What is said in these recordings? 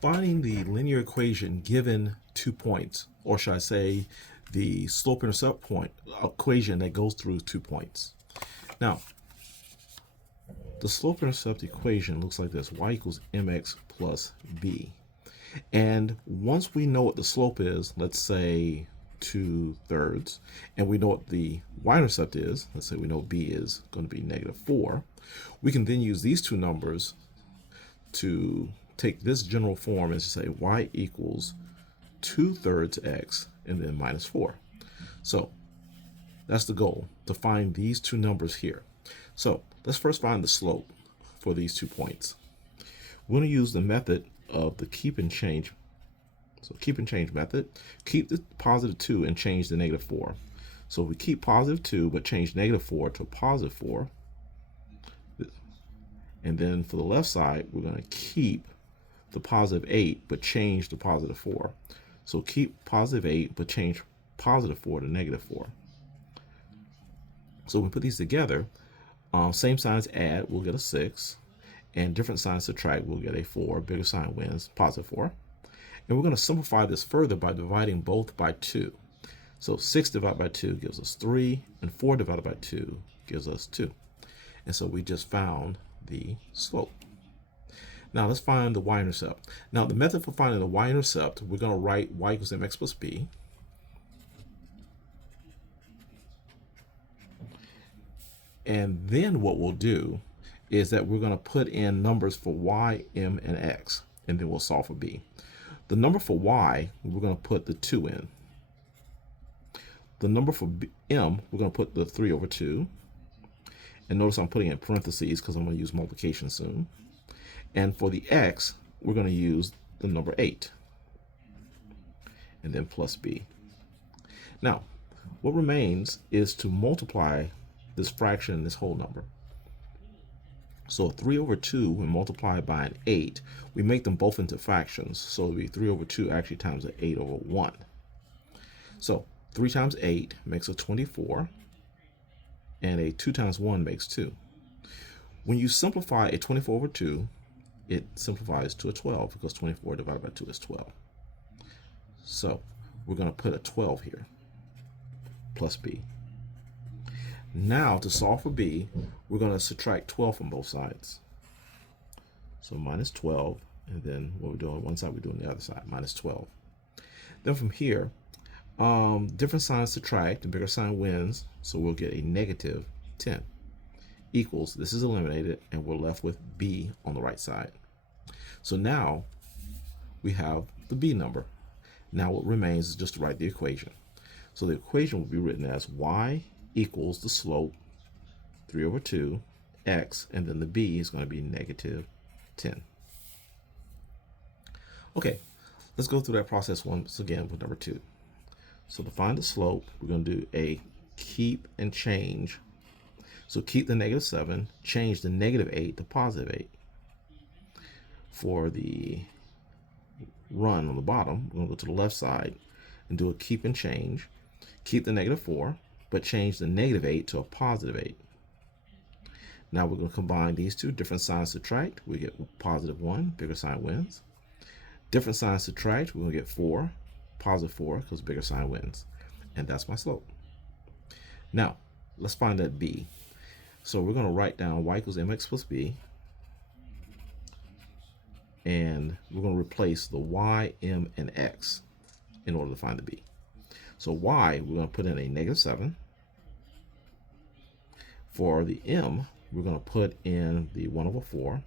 finding the linear equation given 2 points, or should I say the slope-intercept point equation that goes through 2 points. Now, the slope-intercept equation looks like this: y equals mx plus b. And once we know what the slope is, let's say 2/3, and we know what the y-intercept is, let's say we know b is going to be -4, we can then use these two numbers to take this general form and say y equals 2/3 x and then -4. So that's the goal, to find these two numbers here. So let's first find the slope for these 2 points. We're going to use the method of the keep and change. So keep and change method. Keep the +2 and change the -4. So if we keep +2 but change -4 to +4, and then for the left side we're going to keep the +8 but change the +4. So keep +8 but change +4 to -4. So when we put these together, same signs add, we'll get a 6, and different signs subtract, we'll get a 4. Bigger sign wins, +4. And we're going to simplify this further by dividing both by 2. So 6 divided by 2 gives us 3, and 4 divided by 2 gives us 2. And so we just found the slope. Now let's find the y-intercept. Now the method for finding the y-intercept, we're going to write y equals mx plus b. And then what we'll do is that we're going to put in numbers for y, m, and x, and then we'll solve for b. The number for y, we're going to put the 2 in. The number for m, we're going to put the 3/2. And notice I'm putting in parentheses because I'm going to use multiplication soon. And for the x, we're going to use the number 8. And then plus b. Now, what remains is to multiply this fraction, this whole number. So 3/2 when multiplied by an 8, we make them both into fractions. So it'll be 3/2 actually times an 8/1. So 3 times 8 makes a 24, and a 2 times 1 makes 2. When you simplify a 24/2, it simplifies to a 12 because 24 divided by 2 is 12. So we're going to put a 12 here, plus b. Now to solve for b, we're going to subtract 12 from both sides. So minus 12, and then what we're doing on one side, we're doing the other side, minus 12. Then from here, different signs subtract, the bigger sign wins, so we'll get a -10 equals, this is eliminated, and we're left with b on the right side. So now we have the b number. Now what remains is just to write the equation. So the equation will be written as y equals the slope 3/2 x, and then the b is going to be -10. Okay, let's go through that process once again with number 2. So to find the slope, we're going to do a keep and change. So keep the -7, change the -8 to +8. For the run on the bottom, we're going to go to the left side and do a keep and change. Keep the -4, but change the -8 to a +8. Now we're going to combine these two. Different signs subtract, we get +1, bigger sign wins. Different signs subtract, we're going to get 4, +4, because bigger sign wins. And that's my slope. Now, let's find that b. So we're going to write down y equals mx plus b. And we're going to replace the y, m, and x in order to find the b. So y, we're going to put in a -7. For the m, we're going to put in the 1/4.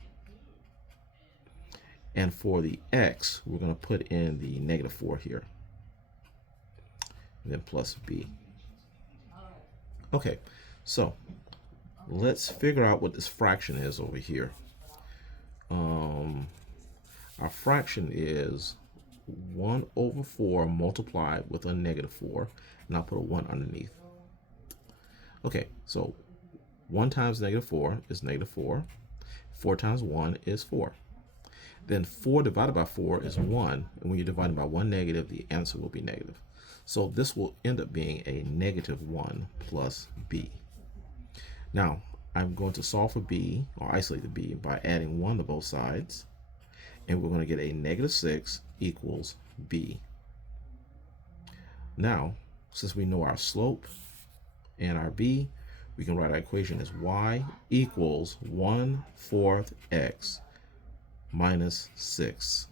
And for the x, we're going to put in the -4 here. And then plus b. Okay, so let's figure out what this fraction is over here. Our fraction is 1/4 multiplied with a -4, and I'll put a 1 underneath. Okay, so 1 times -4 is -4. 4 times 1 is 4. Then 4 divided by 4 is 1, and when you're dividing by one negative, the answer will be negative. So this will end up being a -1 plus b. Now, I'm going to solve for b, or isolate the b, by adding 1 to both sides. and we're going to get a -6 equals b. Now, since we know our slope and our b, we can write our equation as y equals 1/4 x minus 6.